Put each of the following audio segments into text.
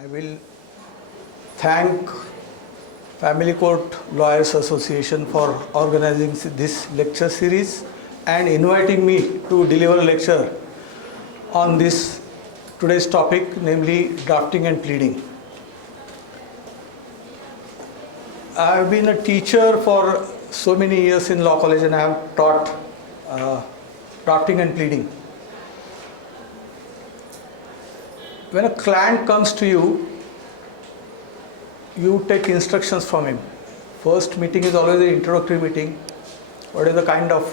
I will thank Family Court Lawyers Association for organizing this lecture series and inviting me to deliver a lecture on this today's topic, namely drafting and pleading. I have been a teacher for so many years in law college and I have taught drafting and pleading. When a client comes to you, you take instructions from him. First meeting is always an introductory meeting. What is the kind of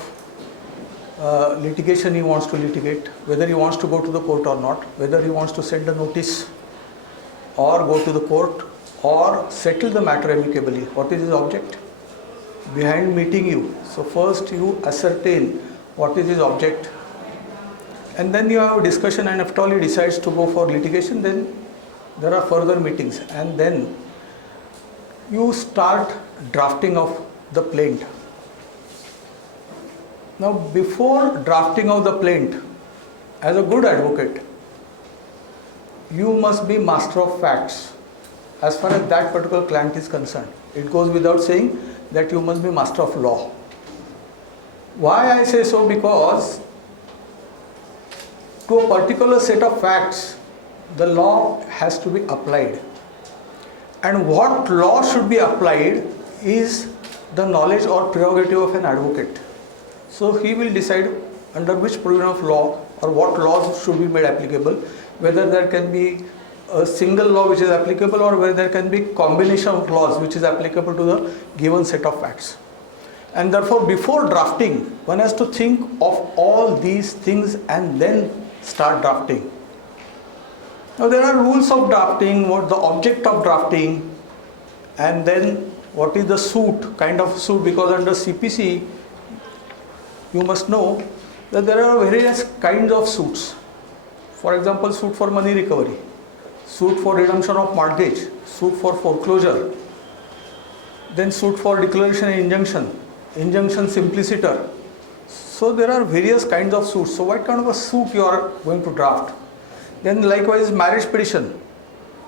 litigation he wants to litigate, whether he wants to go to the court or not, whether he wants to send a notice or go to the court or settle the matter amicably. What is his object behind meeting you? So first you ascertain what is his object, and then you have a discussion, and if all he decides to go for litigation, then there are further meetings, and then you start drafting of the plaint. Now before drafting of the plaint, as a good advocate, you must be master of facts as far as that particular client is concerned. It goes without saying that you must be master of law. Why I say so? Because to a particular set of facts, the law has to be applied. And what law should be applied is the knowledge or prerogative of an advocate. So he will decide under which provision of law or what laws should be made applicable, whether there can be a single law which is applicable or whether there can be combination of laws which is applicable to the given set of facts. And therefore before drafting, one has to think of all these things and then start drafting. Now there are rules of drafting, what the object of drafting, and then what is the suit, kind of suit, because under CPC you must know that there are various kinds of suits. For example, suit for money recovery, suit for redemption of mortgage, suit for foreclosure, then suit for declaration and injunction, injunction simpliciter. So there are various kinds of suits. So what kind of a suit you are going to draft? Then likewise marriage petition,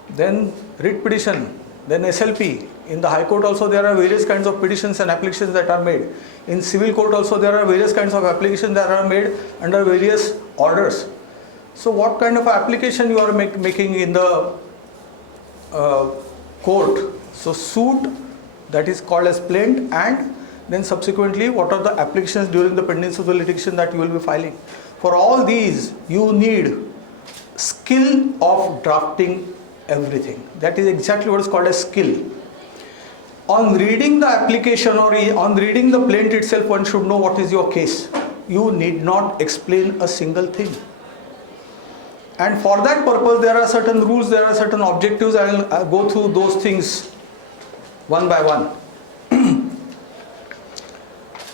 then writ petition, then SLP. In the High Court also there are various kinds of petitions and applications that are made. In civil court also there are various kinds of applications that are made under various orders. So what kind of application you are making in the court? So suit, that is called as plaint, and then subsequently what are the applications during the pendency of the litigation that you will be filing. For all these you need skill of drafting everything. That is exactly what is called as skill. On reading the application or on reading the plaint itself, one should know what is your case. You need not explain a single thing. And for that purpose there are certain rules, there are certain objectives. I will go through those things one by one.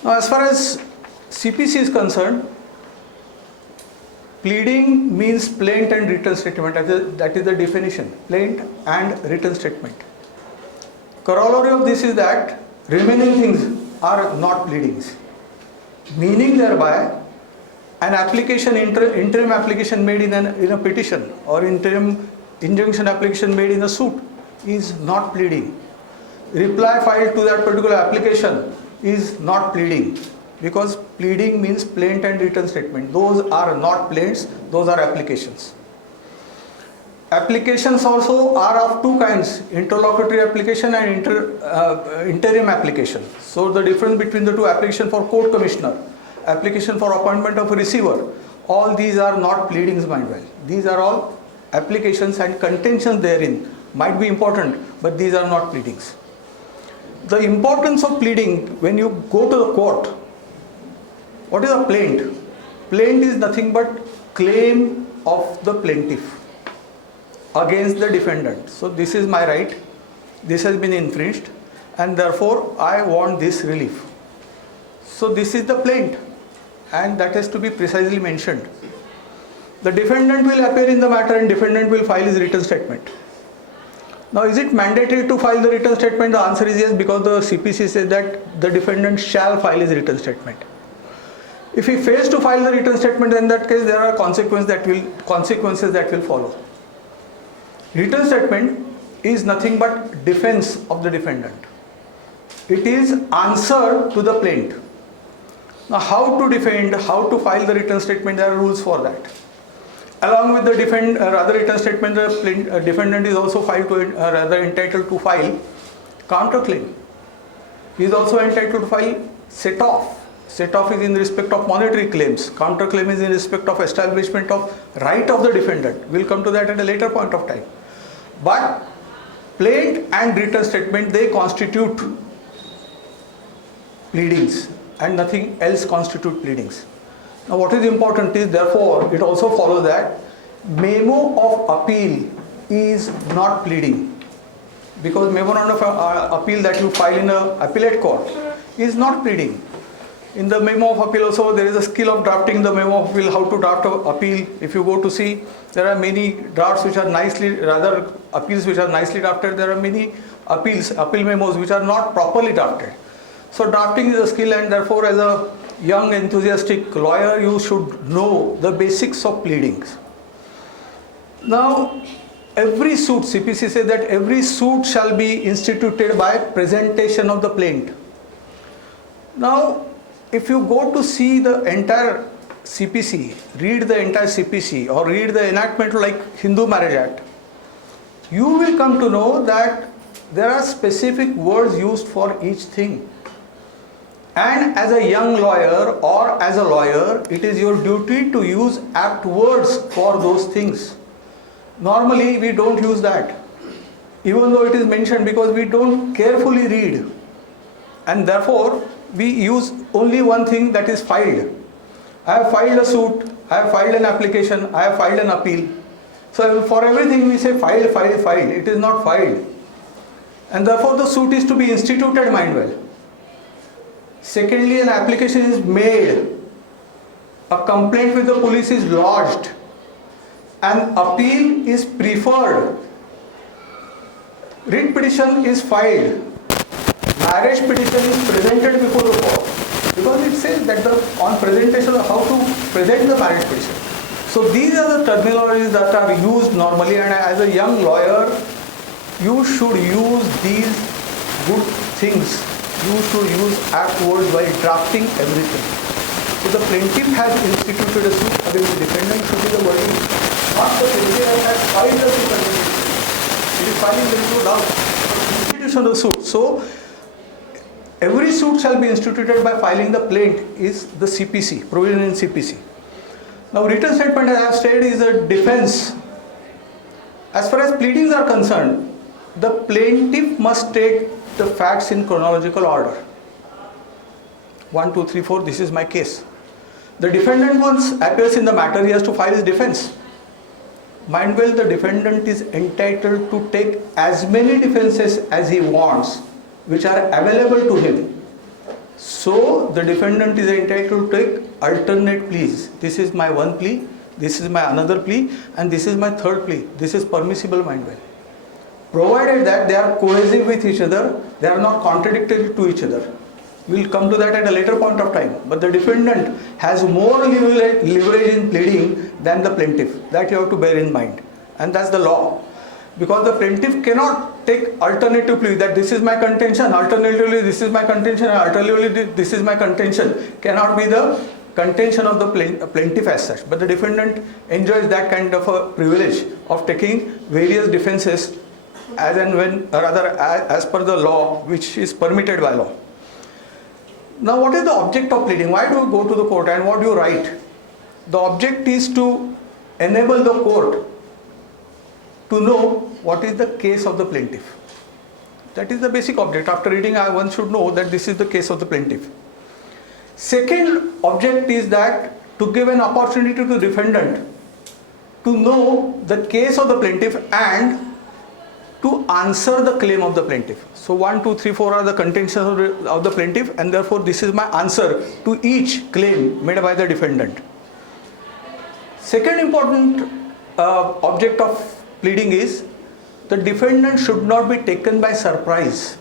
Now as far as CPC is concerned, pleading means plaint and written statement. That is the definition, plaint and written statement. Corollary of this is that remaining things are not pleadings, meaning thereby an application, interim application made in a petition or interim injunction application made in a suit is not pleading. Reply filed to that particular application is not pleading, because pleading means plaint and written statement. Those are not plaints, those are applications. Applications also are of two kinds, interlocutory application and interim application. So the difference between the two, application for court commissioner, application for appointment of a receiver, all these are not pleadings, mind well. These are all applications, and contentions therein might be important, but these are not pleadings. The importance of pleading, when you go to the court, what is a plaint? Plaint is nothing but claim of the plaintiff against the defendant. So this is my right, this has been infringed, and therefore I want this relief. So this is the plaint, and that has to be precisely mentioned. The defendant will appear in the matter and defendant will file his written statement. Now is it mandatory to file the written statement? The answer is yes, because the CPC says that the defendant shall file his written statement. If he fails to file the written statement, in that case there are consequences that will follow. Written statement is nothing but defense of the defendant. It is answer to the plaint. Now, how to defend, how to file the written statement, there are rules for that. Along with the written statement, the defendant is also entitled to file counterclaim. He is also entitled to file set-off. Set-off is in respect of monetary claims. Counterclaim is in respect of establishment of right of the defendant. We will come to that at a later point of time. But plaint and written statement, they constitute pleadings, and nothing else constitute pleadings. Now, what is important is, therefore, it also follows that memo of appeal is not pleading, because memorandum of appeal that you file in a appellate court is not pleading. In the memo of appeal also, there is a skill of drafting the memo of appeal, how to draft an appeal. If you go to see, there are many drafts which are appeals which are nicely drafted. There are many appeal memos which are not properly drafted. So drafting is a skill, and therefore as a young enthusiastic lawyer, you should know the basics of pleadings. Now, every suit, CPC says that every suit shall be instituted by presentation of the plaint. Now, if you go to see the entire CPC, read the entire CPC or read the enactment like Hindu Marriage Act, you will come to know that there are specific words used for each thing. And as a young lawyer or as a lawyer, it is your duty to use apt words for those things. Normally, we don't use that, even though it is mentioned, because we don't carefully read. And therefore, we use only one thing, that is filed. I have filed a suit, I have filed an application, I have filed an appeal. So for everything we say file, file, file. It is not filed. And therefore the suit is to be instituted, mind well. Secondly, an application is made. A complaint with the police is lodged. An appeal is preferred. Writ petition is filed. Marriage petition is presented before the court, because it says that on presentation of how to present the marriage petition. So these are the terminologies that are used normally, and as a young lawyer, you should use these good things. You should use apt words while drafting everything. So the plaintiff has instituted a suit against the defendant should be the wording, not the plaintiff has filed the suit against the defendant. It is filing, there is no doubt. Institution of the suit. So every suit shall be instituted by filing the plaint is the CPC, provision in CPC. Now, written statement, as I have said, is a defense. As far as pleadings are concerned, the plaintiff must state the facts in chronological order. 1, 2, 3, 4, this is my case. The defendant, once appears in the matter, he has to file his defense. Mind well, the defendant is entitled to take as many defenses as he wants, which are available to him. So the defendant is entitled to take alternate pleas. This is my one plea, this is my another plea, and this is my third plea. This is permissible, mind well. Provided that they are cohesive with each other, they are not contradictory to each other. We will come to that at a later point of time. But the defendant has more leverage in pleading than the plaintiff. That you have to bear in mind. And that's the law. Because the plaintiff cannot take alternative plea, that this is my contention, alternatively this is my contention, alternatively this is my contention. Cannot be the contention of the plaintiff as such. But the defendant enjoys that kind of a privilege of taking various defenses as and when, or rather as per the law, which is permitted by law. Now, what is the object of pleading? Why do you go to the court and what do you write? The object is to enable the court to know what is the case of the plaintiff. That is the basic object. After reading, one should know that this is the case of the plaintiff. Second object is that to give an opportunity to the defendant to know the case of the plaintiff and to answer the claim of the plaintiff. So 1, 2, 3, 4 are the contentions of the plaintiff, and therefore this is my answer to each claim made by the defendant. Second important object of pleading is the defendant should not be taken by surprise,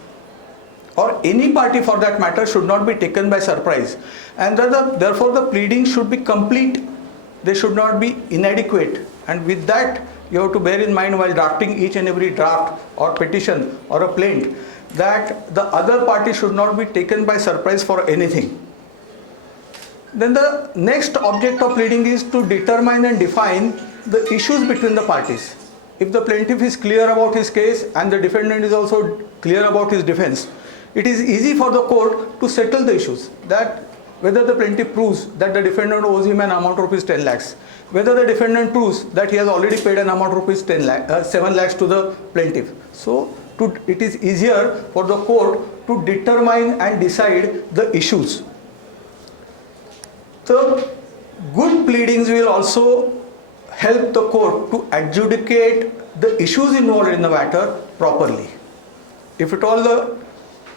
or any party for that matter should not be taken by surprise, and therefore the pleading should be complete. They should not be inadequate, and with that you have to bear in mind while drafting each and every draft or petition or a plaint that the other party should not be taken by surprise for anything. Then the next object of pleading is to determine and define the issues between the parties. If the plaintiff is clear about his case and the defendant is also clear about his defense, it is easy for the court to settle the issues, that whether the plaintiff proves that the defendant owes him an amount of rupees 10 lakhs, whether the defendant proves that he has already paid an amount of rupees 7 lakhs to the plaintiff. So it is easier for the court to determine and decide the issues. The good pleadings will also help the court to adjudicate the issues involved in the matter properly. If at all the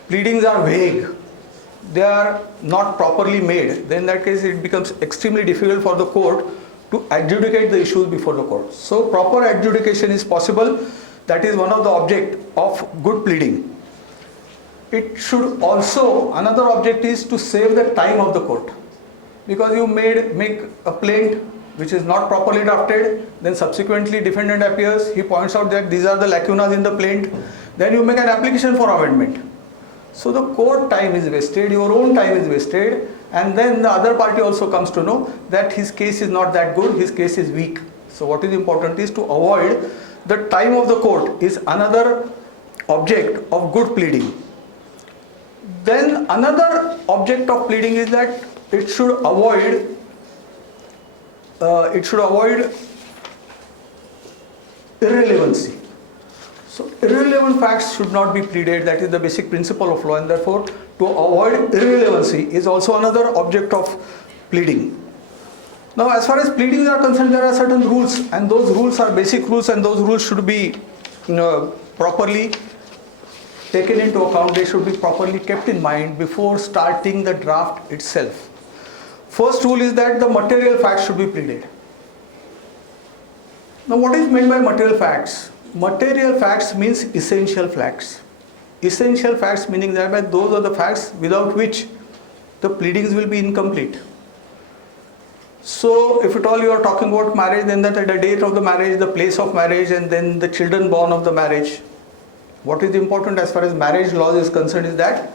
pleadings are vague, they are not properly made, then in that case it becomes extremely difficult for the court to adjudicate the issues before the court. So proper adjudication is possible. That is one of the object of good pleading. It should also, another object is to save the time of the court. Because you make a plaint which is not properly drafted, then subsequently defendant appears, he points out that these are the lacunas in the plaint, then you make an application for amendment. So the court time is wasted, your own time is wasted, and then the other party also comes to know that his case is not that good, his case is weak. So what is important is to avoid the time of the court is another object of good pleading. Then another object of pleading is that it should avoid irrelevancy. So irrelevant facts should not be pleaded. That is the basic principle of law, and therefore to avoid irrelevancy is also another object of pleading. Now as far as pleadings are concerned, there are certain rules, and those rules are basic rules, and those rules should be properly taken into account. They should be properly kept in mind before starting the draft itself. First rule is that the material facts should be pleaded. Now what is meant by material facts? Material facts means essential facts. Essential facts meaning that those are the facts without which the pleadings will be incomplete. So if at all you are talking about marriage, then that at the date of the marriage, the place of marriage, and then the children born of the marriage. What is important as far as marriage laws is concerned is that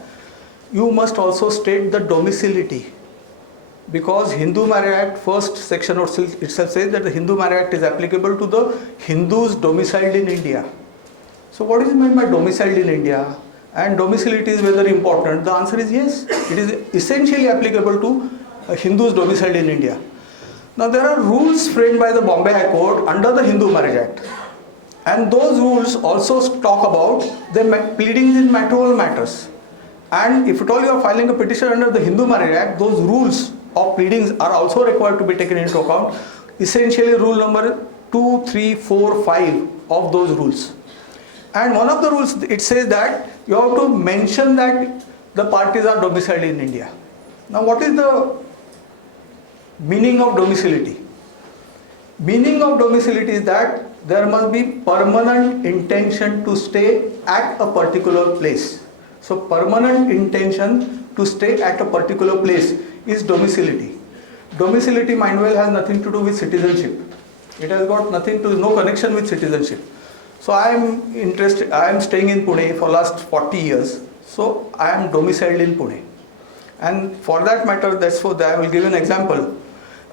you must also state the domicility. Because Hindu Marriage Act first section itself says that the Hindu Marriage Act is applicable to the Hindus domiciled in India. So what is meant by domiciled in India? And domicility is very important. The answer is yes. It is essentially applicable to Hindus domiciled in India. Now there are rules framed by the Bombay High Court under the Hindu Marriage Act. And those rules also talk about the pleadings in matrimonial matters. And if at all you are filing a petition under the Hindu Marriage Act, those rules of pleadings are also required to be taken into account. Essentially rule number 2, 3, 4, 5 of those rules. And one of the rules, it says that you have to mention that the parties are domiciled in India. Now what is the meaning of domicility? Meaning of domicility is that there must be permanent intention to stay at a particular place. So permanent intention to stay at a particular place is domicility. Domicility, mind well, has nothing to do with citizenship. It has got no connection with citizenship. So I am staying in Pune for last 40 years. So I am domiciled in Pune. And for that matter, I will give an example.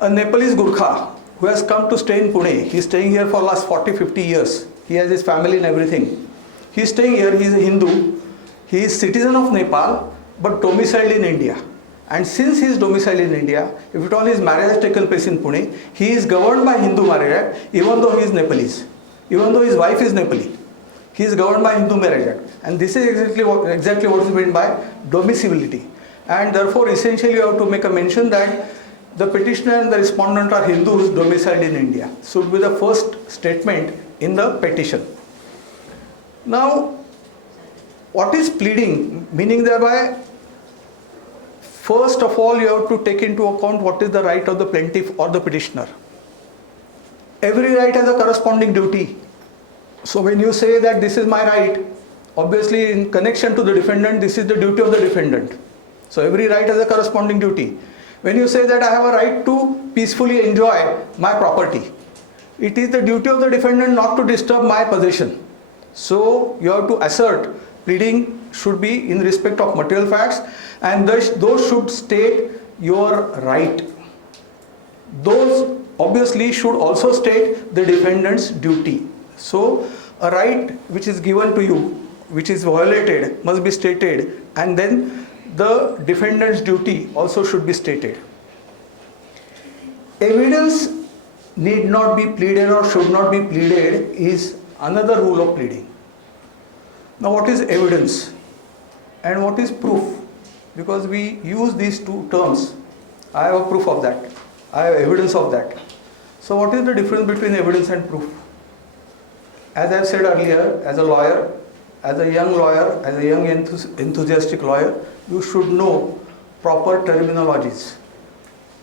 A Nepalese Gurkha who has come to stay in Pune, he is staying here for last 40-50 years. He has his family and everything. He is staying here, he is a Hindu. He is citizen of Nepal but domiciled in India. And since he is domiciled in India, if at all his marriage has taken place in Pune, he is governed by Hindu Marriage Act even though he is Nepalese. Even though his wife is Nepali, he is governed by Hindu Marriage Act. And this is exactly what is meant by domicility. And therefore essentially you have to make a mention that the petitioner and the respondent are Hindus domiciled in India. Should be the first statement in the petition. Now, what is pleading? Meaning thereby, first of all you have to take into account what is the right of the plaintiff or the petitioner. Every right has a corresponding duty. So when you say that this is my right, obviously in connection to the defendant, this is the duty of the defendant. So every right has a corresponding duty. When you say that I have a right to peacefully enjoy my property, it is the duty of the defendant not to disturb my possession. So you have to assert pleading should be in respect of material facts, and those should state your right. Those obviously should also state the defendant's duty. So a right which is given to you, which is violated, must be stated, and then the defendant's duty also should be stated. Evidence need not be pleaded or should not be pleaded is another rule of pleading. Now what is evidence and what is proof? Because we use these two terms. I have a proof of that, I have evidence of that. So what is the difference between evidence and proof? As I have said earlier, as a lawyer, as a young lawyer, as a young enthusiastic lawyer, you should know proper terminologies,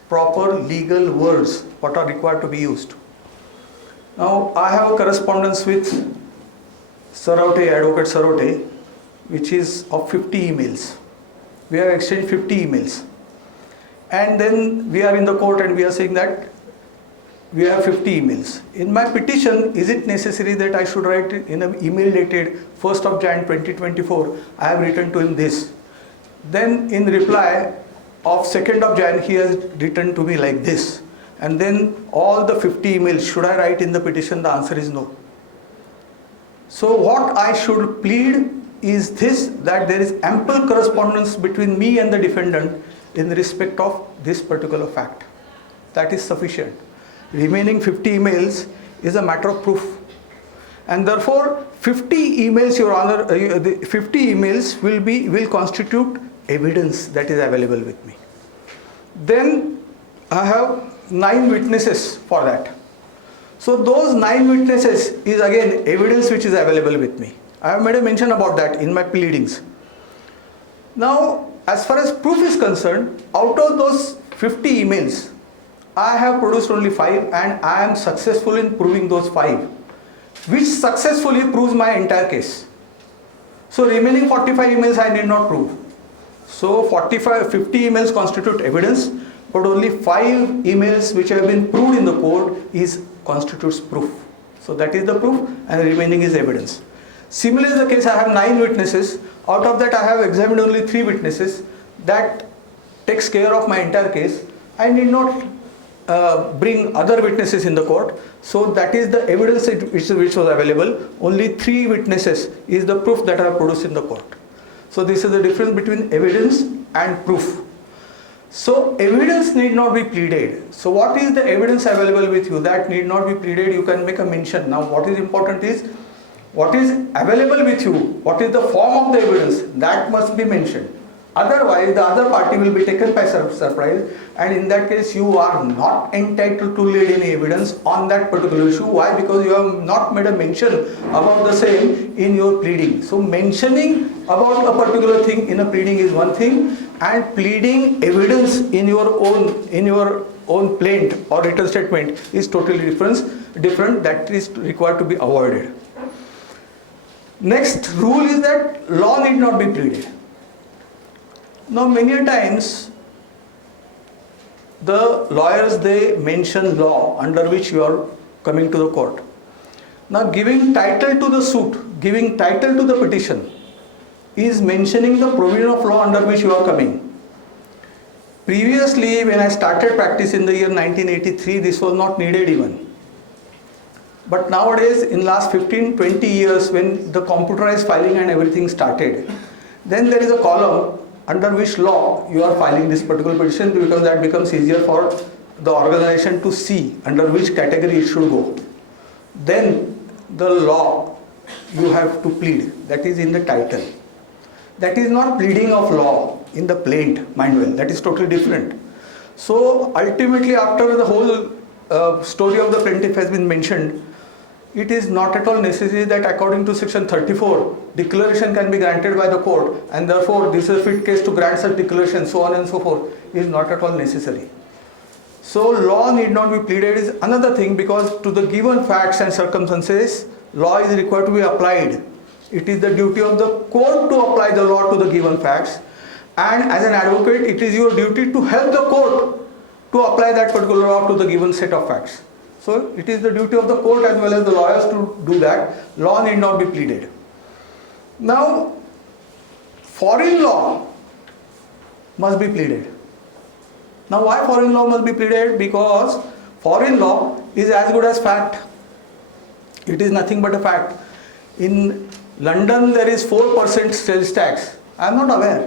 proper legal words, what are required to be used. Now I have a correspondence with Advocate Sarote, which is of 50 emails. We have exchanged 50 emails. And then we are in the court and we are saying that we have 50 emails. In my petition, is it necessary that I should write in an email dated 1st of Jan 2024, I have written to him this. Then in reply of 2nd of Jan, he has written to me like this. And then all the 50 emails, should I write in the petition? The answer is no. So what I should plead is this, that there is ample correspondence between me and the defendant in respect of this particular fact. That is sufficient. Remaining 50 emails is a matter of proof. And therefore 50 emails, Your Honor, the 50 emails will constitute evidence that is available with me. Then I have 9 witnesses for that. So those 9 witnesses is again evidence which is available with me. I have made a mention about that in my pleadings. Now, as far as proof is concerned, out of those 50 emails, I have produced only 5 and I am successful in proving those 5, which successfully proves my entire case. So remaining 45 emails I need not prove. So 50 emails constitute evidence, but only 5 emails which have been proved in the court constitutes proof. So that is the proof and the remaining is evidence. Similarly is the case, I have 9 witnesses. Out of that I have examined only 3 witnesses. That takes care of my entire case. I need not bring other witnesses in the court. So that is the evidence which was available. Only 3 witnesses is the proof that I have produced in the court. So this is the difference between evidence and proof. So evidence need not be pleaded. So what is the evidence available with you? That need not be pleaded. You can make a mention. Now what is important is what is available with you, what is the form of the evidence, that must be mentioned. Otherwise the other party will be taken by surprise, and in that case you are not entitled to lead any evidence on that particular issue. Why? Because you have not made a mention about the same in your pleading. So mentioning about a particular thing in a pleading is one thing, and pleading evidence in your own plaint or written statement is totally different. That is required to be avoided. Next rule is that law need not be pleaded. Now many a times the lawyers, they mention law under which you are coming to the court. Now giving title to the suit, giving title to the petition is mentioning the provision of law under which you are coming. Previously, when I started practice in the year 1983, this was not needed even. But nowadays, in last 15-20 years, when the computerized filing and everything started, then there is a column under which law you are filing this particular petition, because that becomes easier for the organization to see under which category it should go. Then the law you have to plead, that is in the title. That is not pleading of law in the plaint, mind well, that is totally different. So ultimately, after the whole story of the plaintiff has been mentioned, it is not at all necessary that according to section 34, declaration can be granted by the court, and therefore this is a fit case to grant such declaration, so on and so forth, is not at all necessary. So law need not be pleaded is another thing, because to the given facts and circumstances, law is required to be applied. It is the duty of the court to apply the law to the given facts, and as an advocate, it is your duty to help the court to apply that particular law to the given set of facts. So it is the duty of the court as well as the lawyers to do that. Law need not be pleaded. Now, foreign law must be pleaded. Now why foreign law must be pleaded? Because foreign law is as good as fact. It is nothing but a fact. In London there is 4% sales tax. I am not aware.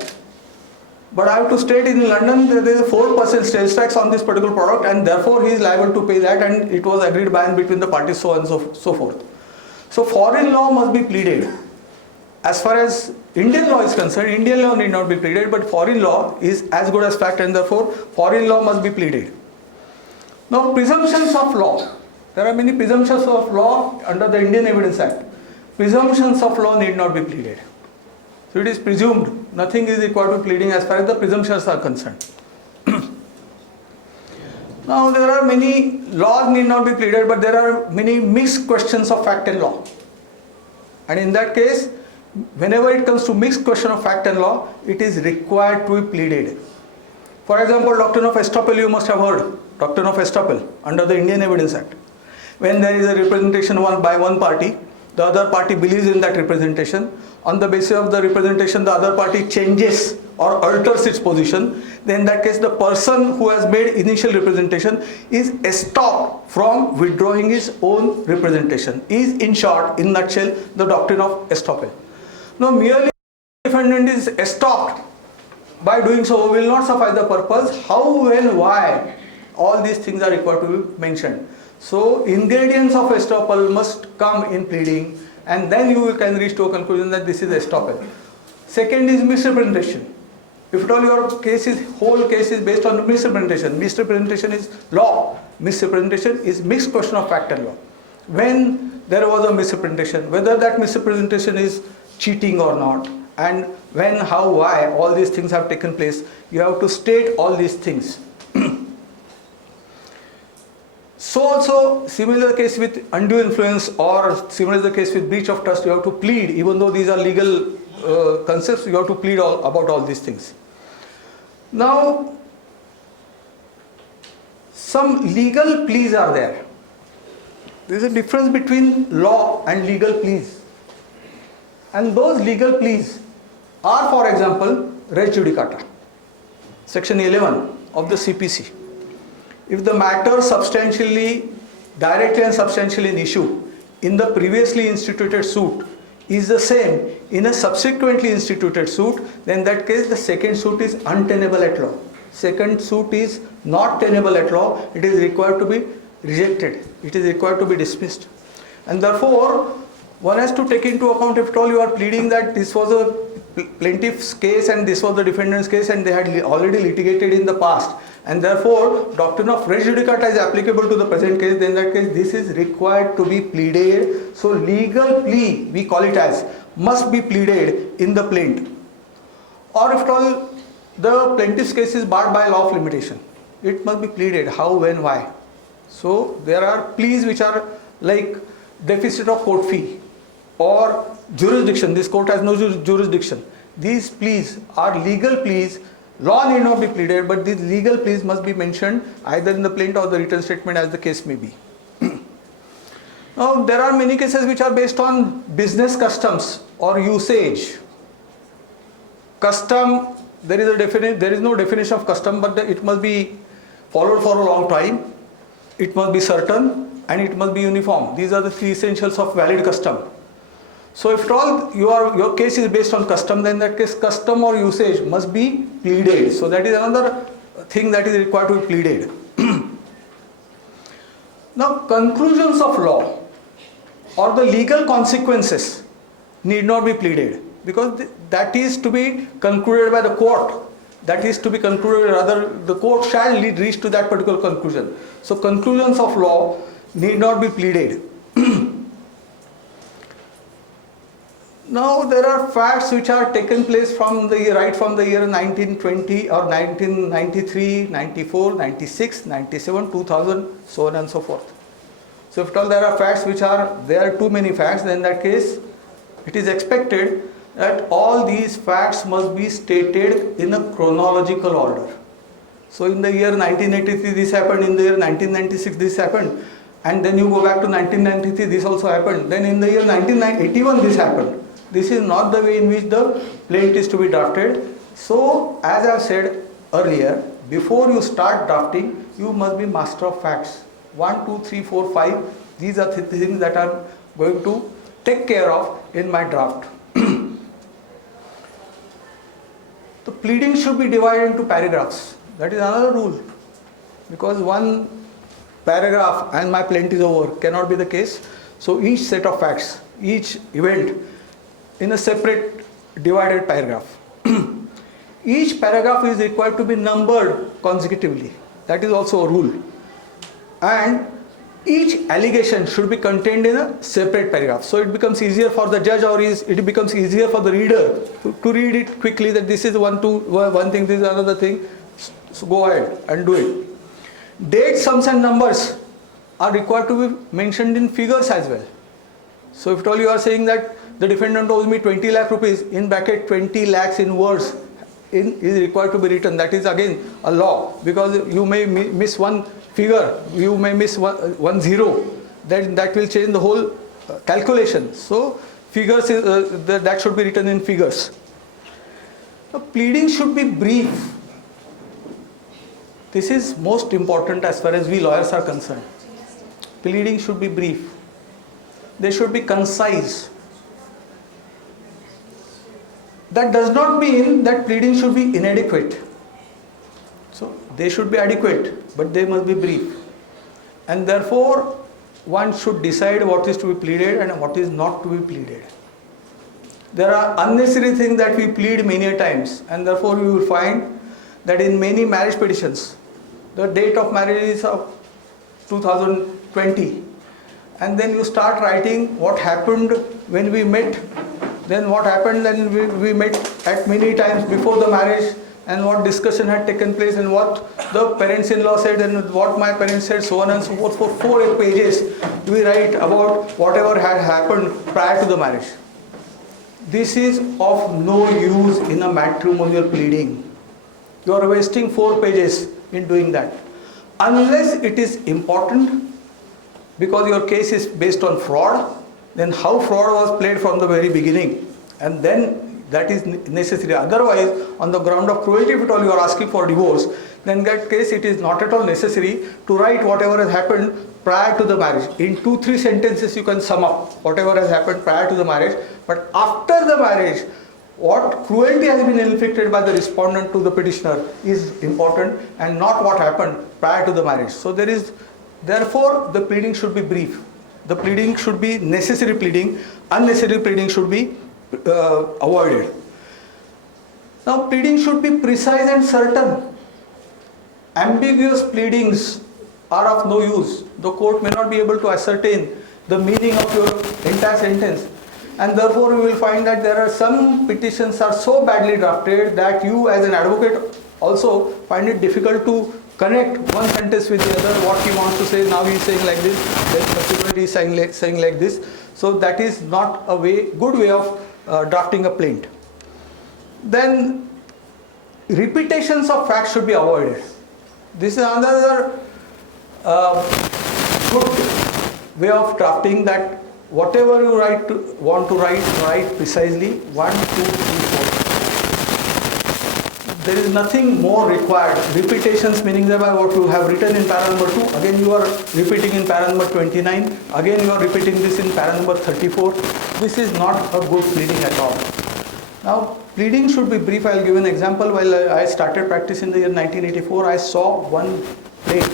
But I have to state in London there is a 4% sales tax on this particular product, and therefore he is liable to pay that, and it was agreed by and between the parties, so on and so forth. So foreign law must be pleaded. As far as Indian law is concerned, Indian law need not be pleaded, but foreign law is as good as fact, and therefore foreign law must be pleaded. Now, presumptions of law. There are many presumptions of law under the Indian Evidence Act. Presumptions of law need not be pleaded. So it is presumed, nothing is required to pleading as far as the presumptions are concerned. Now there are many laws need not be pleaded, but there are many mixed questions of fact and law. And in that case, whenever it comes to mixed question of fact and law, it is required to be pleaded. For example, doctrine of estoppel, you must have heard. Doctrine of estoppel under the Indian Evidence Act. When there is a representation by one party, the other party believes in that representation. On the basis of the representation, the other party changes or alters its position. Then in that case, the person who has made initial representation is stopped from withdrawing his own representation. Is in short, in nutshell, the doctrine of estoppel. Now, merely defendant is stopped by doing so will not suffice the purpose. How, when, why, all these things are required to be mentioned. So ingredients of estoppel must come in pleading, and then you can reach to a conclusion that this is estoppel. Second is misrepresentation. If at all your whole case is based on misrepresentation, misrepresentation is law, misrepresentation is mixed question of fact and law. When there was a misrepresentation, whether that misrepresentation is cheating or not, and when, how, why, all these things have taken place, you have to state all these things. So also, similar case with undue influence, or similar the case with breach of trust, you have to plead. Even though these are legal concepts, you have to plead about all these things. Now, some legal pleas are there. There is a difference between law and legal pleas. And those legal pleas are, for example, res judicata, section 11 of the CPC. If the matter substantially, directly and substantially in issue in the previously instituted suit is the same in a subsequently instituted suit, then in that case the second suit is untenable at law. Second suit is not tenable at law. It is required to be rejected. It is required to be dismissed. And therefore, one has to take into account, if at all you are pleading that this was a plaintiff's case and this was the defendant's case and they had already litigated in the past, and therefore doctrine of res judicata is applicable to the present case, then in that case this is required to be pleaded. So legal plea, we call it as, must be pleaded in the plaint. Or if at all the plaintiff's case is barred by law of limitation, it must be pleaded how, when, why. So there are pleas which are like deficit of court fee or jurisdiction. This court has no jurisdiction. These pleas are legal pleas. Law need not be pleaded, but these legal pleas must be mentioned either in the plaint or the written statement, as the case may be. Now, there are many cases which are based on business customs or usage. Custom, there is no definition of custom, but it must be followed for a long time. It must be certain and it must be uniform. These are the three essentials of valid custom. So if at all your case is based on custom, then in that case custom or usage must be pleaded. So that is another thing that is required to be pleaded. Now, conclusions of law or the legal consequences need not be pleaded, because that is to be concluded by the court. That is to be concluded, rather the court shall reach to that particular conclusion. So conclusions of law need not be pleaded. Now there are facts which are taken place from the year 1920 or 1993, 94, 96, 97, 2000, so on and so forth. So if at all there are facts which are, there are too many facts, then in that case it is expected that all these facts must be stated in a chronological order. So in the year 1983 this happened, in the year 1996 this happened. and then you go back to 1993, this also happened. Then in the year 1981, this happened. This is not the way in which the plaint is to be drafted. So, as I have said earlier, before you start drafting, you must be master of facts. 1, 2, 3, 4, 5. These are the things that I am going to take care of in my draft. The pleading should be divided into paragraphs. That is another rule. Because one paragraph and my plaint is over cannot be the case. So each set of facts, each event in a separate divided paragraph. Each paragraph is required to be numbered consecutively. That is also a rule. And each allegation should be contained in a separate paragraph. So it becomes easier for the judge, or it becomes easier for the reader to read it quickly, that this is one thing, this is another thing. So go ahead and do it. Dates, sums and numbers are required to be mentioned in figures as well. So if at all you are saying that the defendant owes me 20 lakh rupees, in bracket 20 lakhs in words is required to be written. That is again a law, because you may miss one figure, you may miss one zero, that will change the whole calculation. So figures that should be written in figures. The pleading should be brief. This is most important as far as we lawyers are concerned. Pleading should be brief. They should be concise. That does not mean that pleading should be inadequate. So they should be adequate, but they must be brief. And therefore, one should decide what is to be pleaded and what is not to be pleaded. There are unnecessary things that we plead many times, and therefore you will find that in many marriage petitions, the date of marriage is of 2020, and then you start writing what happened when we met, then what happened when we met at many times before the marriage, and what discussion had taken place, and what the parents-in-law said, and what my parents said, so on and so forth. For 4 pages we write about whatever had happened prior to the marriage. This is of no use in a matrimonial pleading. You are wasting 4 pages in doing that. Unless it is important, because your case is based on fraud, then how fraud was played from the very beginning, and then that is necessary. Otherwise, on the ground of cruelty, if at all you are asking for divorce, then in that case it is not at all necessary to write whatever has happened prior to the marriage. In 2-3 sentences you can sum up whatever has happened prior to the marriage, but after the marriage, what cruelty has been inflicted by the respondent to the petitioner is important, and not what happened prior to the marriage. So therefore the pleading should be brief. The pleading should be necessary pleading. Unnecessary pleading should be avoided. Now pleading should be precise and certain. Ambiguous pleadings are of no use. The court may not be able to ascertain the meaning of your entire sentence, and therefore you will find that there are some petitions are so badly drafted that you as an advocate also find it difficult to connect one sentence with the other. What he wants to say, now he is saying like this, then subsequently he is saying like this. So that is not a good way of drafting a plaint. Then repetitions of facts should be avoided. This is another good way of drafting, that whatever you want to write precisely 1, 2, 3, 4. There is nothing more required. Repetitions meaning that what you have written in para number 2, again you are repeating in para number 29, again you are repeating this in para number 34. This is not a good pleading at all. Now pleading should be brief. I will give an example. While I started practice in the year 1984, I saw one plaint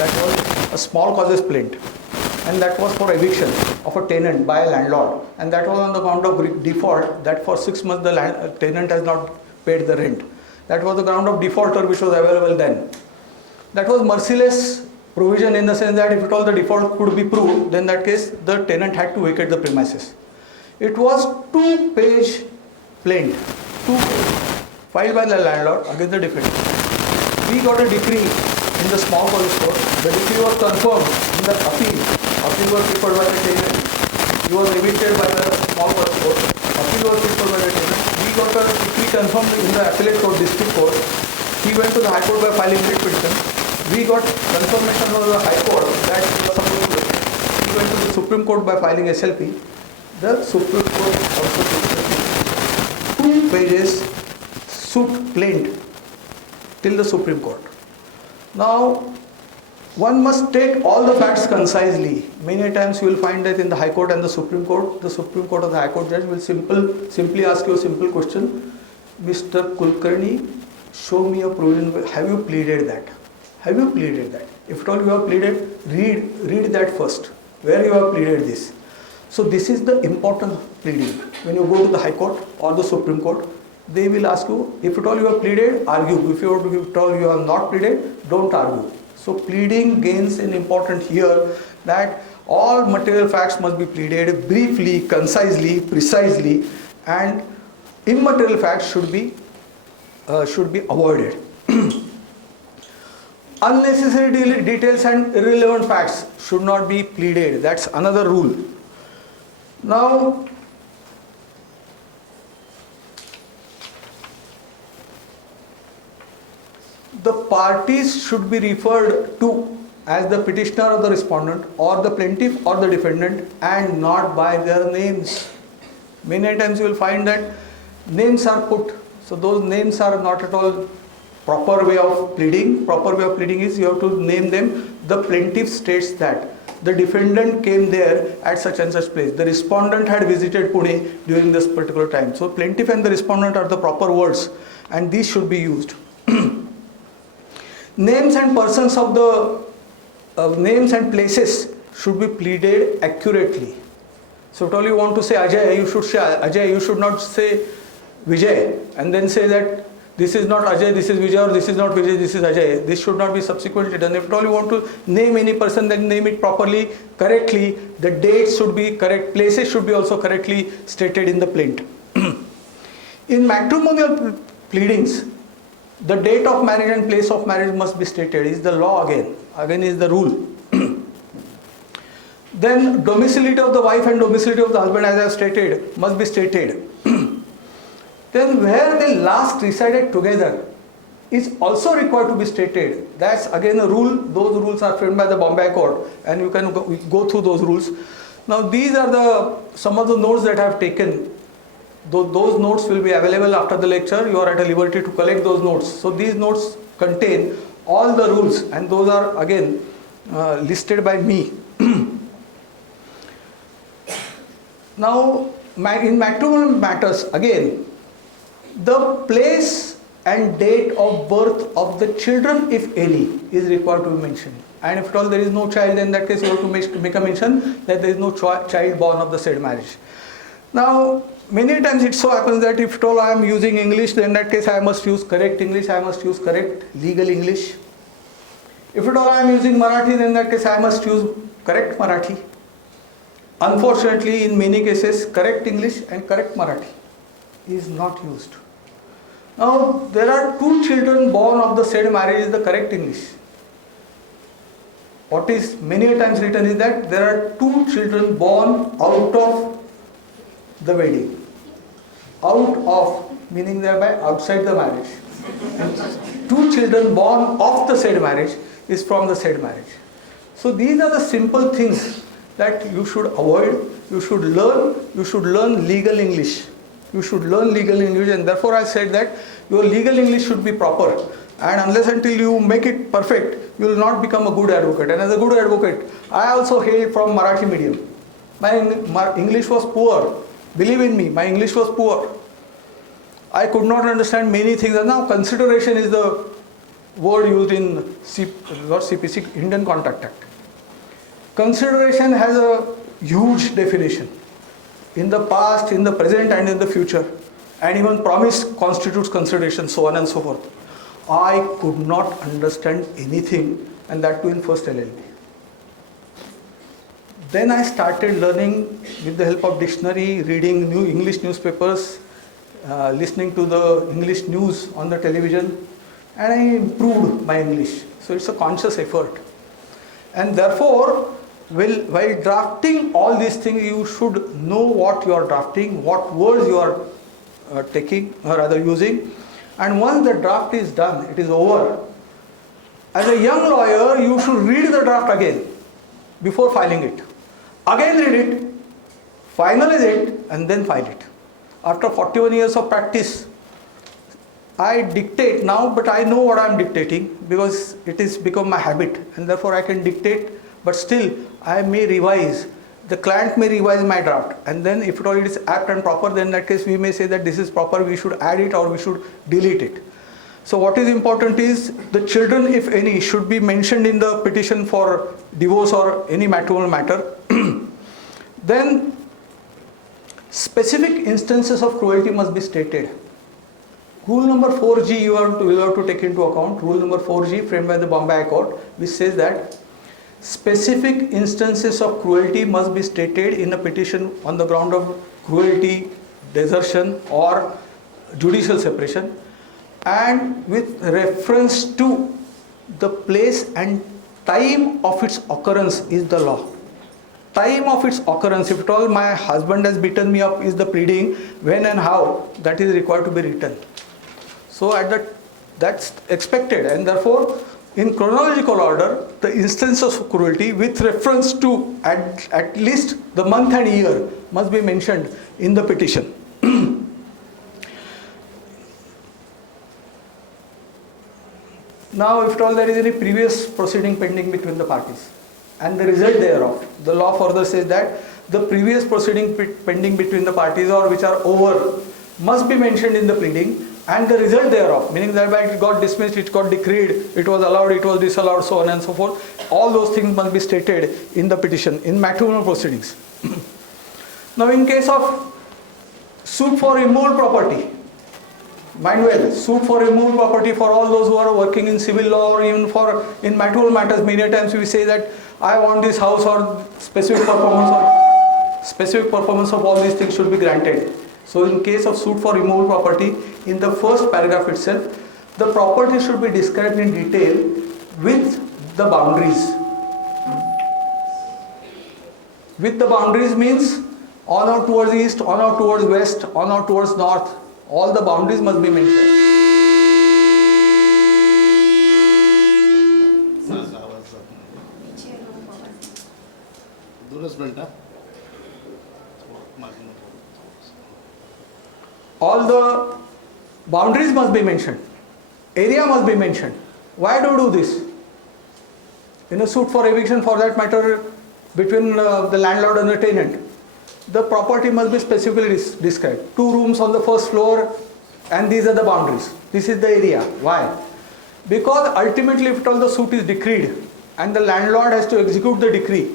that was a small causes plaint, and that was for eviction of a tenant by a landlord, and that was on the ground of default, that for 6 months the tenant has not paid the rent. That was the ground of defaulter which was available then. That was merciless provision in the sense that if at all the default could be proved, then in that case the tenant had to vacate the premises. It was 2-page plaint, 2-page, filed by the landlord against the defendant. We got a decree in the small causes court. The decree was confirmed in the appeal. Appeal was preferred by the tenant. He was evicted by the small causes court. Appeal was preferred by the tenant. We got a decree confirmed in the appellate court, district court. He went to the High Court by filing writ petition. We got confirmation from the High Court that he was supposed to vacate. went to the Supreme Court by filing SLP, the Supreme Court also took 2 pages suit plaint till the Supreme Court. Now, one must take all the facts concisely. Many times you will find that in the High Court and the Supreme Court or the High Court judge will simply ask you a simple question. Mr. Kulkarni, show me a provision. Have you pleaded that? Have you pleaded that? If at all you have pleaded, read that first. Where you have pleaded this. So this is the important pleading. When you go to the High Court or the Supreme Court, they will ask you, if at all you have pleaded, argue. If at all you have not pleaded, don't argue. So pleading gains in importance here, that all material facts must be pleaded briefly, concisely, precisely, and immaterial facts should be avoided. Unnecessary details and irrelevant facts should not be pleaded. That's another rule. Now, the parties should be referred to as the petitioner or the respondent or the plaintiff or the defendant and not by their names. Many times you will find that names are put. So those names are not at all proper way of pleading. Proper way of pleading is you have to name them. The plaintiff states that the defendant came there at such and such place. The respondent had visited Pune during this particular time. So plaintiff and the respondent are the proper words and these should be used. Names and persons of the names and places should be pleaded accurately. So if all you want to say Ajay, you should say Ajay. You should not say Vijay and then say that this is not Ajay, this is Vijay, or this is not Vijay, this is Ajay. This should not be subsequently done. If at all you want to name any person, then name it properly, correctly. The dates should be correct. Places should be also correctly stated in the plaint. In matrimonial pleadings, the date of marriage and place of marriage must be stated. Is the law again. Again is the rule. Then domiciliary of the wife and domiciliary of the husband, as I have stated, must be stated. Then where they last resided together is also required to be stated. That's again a rule. Those rules are framed by the Bombay Court and you can go through those rules. Now these are some of the notes that I have taken. Those notes will be available after the lecture. You are at a liberty to collect those notes. So these notes contain all the rules and those are again listed by me. Now in matrimonial matters, again, the place and date of birth of the children, if any, is required to be mentioned. And if at all there is no child, in that case you have to make a mention that there is no child born of the said marriage. Now, many times it so happens that if at all I am using English, then in that case I must use correct English, I must use correct legal English. If at all I am using Marathi, then in that case I must use correct Marathi. Unfortunately, in many cases, correct English and correct Marathi is not used. Now, there are 2 children born of the said marriage is the correct English. What is many times written is that there are 2 children born out of the wedding. Out of, meaning thereby outside the marriage. And 2 children born of the said marriage is from the said marriage. So these are the simple things that you should avoid, you should learn legal English. You should learn legal English, and therefore I said that your legal English should be proper. And unless until you make it perfect, you will not become a good advocate. And as a good advocate, I also hail from Marathi medium. My English was poor. Believe in me, my English was poor. I could not understand many things. And now consideration is the word used in CPC, Indian Contract Act. Consideration has a huge definition. In the past, in the present and in the future. And even promise constitutes consideration, so on and so forth. I could not understand anything, and that too in first LLB. Then I started learning with the help of dictionary, reading new English newspapers, listening to the English news on the television, and I improved my English. So it's a conscious effort. And therefore, while drafting all these things, you should know what you are drafting, what words you are taking or rather using. And once the draft is done, it is over. As a young lawyer, you should read the draft again before filing it. again read it, finalize it, and then file it. After 41 years of practice, I dictate now, but I know what I am dictating because it is become my habit, and therefore I can dictate, but still I may revise. The client may revise my draft, and then if it all is apt and proper, then in that case we may say that this is proper, we should add it or we should delete it. So what is important is the children, if any, should be mentioned in the petition for divorce or any matrimonial matter. Then specific instances of cruelty must be stated. Rule number 4G you have to take into account. Rule number 4G framed by the Bombay High Court, which says that specific instances of cruelty must be stated in a petition on the ground of cruelty, desertion or judicial separation, and with reference to the place and time of its occurrence is the law. Time of its occurrence, if at all my husband has beaten me up, is the pleading. When and how, that is required to be written. So that's expected, and therefore in chronological order the instances of cruelty with reference to at least the month and year must be mentioned in the petition. Now if at all there is any previous proceeding pending between the parties and the result thereof, the law further says that the previous proceeding pending between the parties or which are over must be mentioned in the pleading, and the result thereof, meaning that it got dismissed, it got decreed, it was allowed, it was disallowed, so on and so forth. All those things must be stated in the petition in matrimonial proceedings. Now in case of suit for immovable property, mind well, suit for immovable property for all those who are working in civil law or even for in matrimonial matters, many times we say that I want this house or specific performance of all these things should be granted. So in case of suit for immovable property, in the first paragraph itself, the property should be described in detail with the boundaries. With the boundaries means on or towards east, on or towards west, on or towards north. All the boundaries must be mentioned. All the boundaries must be mentioned. Area must be mentioned. Why do this? In a suit for eviction, for that matter, between the landlord and the tenant, the property must be specifically described. 2 rooms on the first floor, and these are the boundaries. This is the area. Why? Because ultimately, if all the suit is decreed and the landlord has to execute the decree,